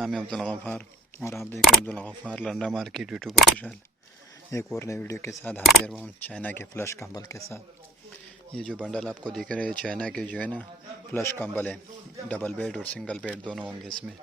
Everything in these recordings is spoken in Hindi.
नाम है अब्दुल गफ़ार और आप देख रहे हैं Abdul Gaffar Landa market YouTube official. एक और नई वीडियो के साथ हाजिर हूँ चाइना के फ्लश कंबल के साथ। ये जो बंडल आपको दिख रहे हैं चाइना के जो है ना फ्लश कंबल है, डबल बेड और सिंगल बेड दोनों होंगे इसमें।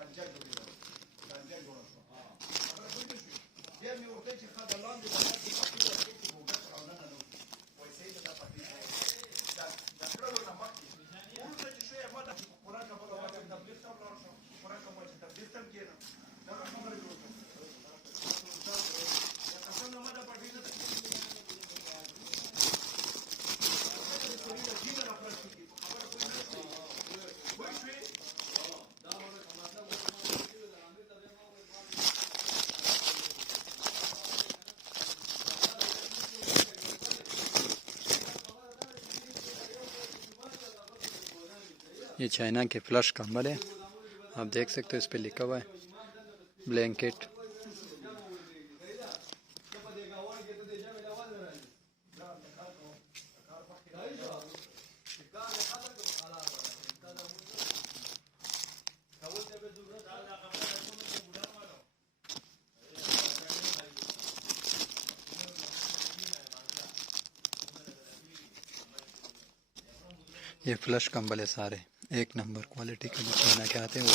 ये चाइना के फ्लश कंबल है, आप देख सकते हो इस पे लिखा हुआ है ब्लैंकेट। ये फ्लश कंबल है सारे, एक नंबर क्वालिटी के जो चाइना के आते हैं वो।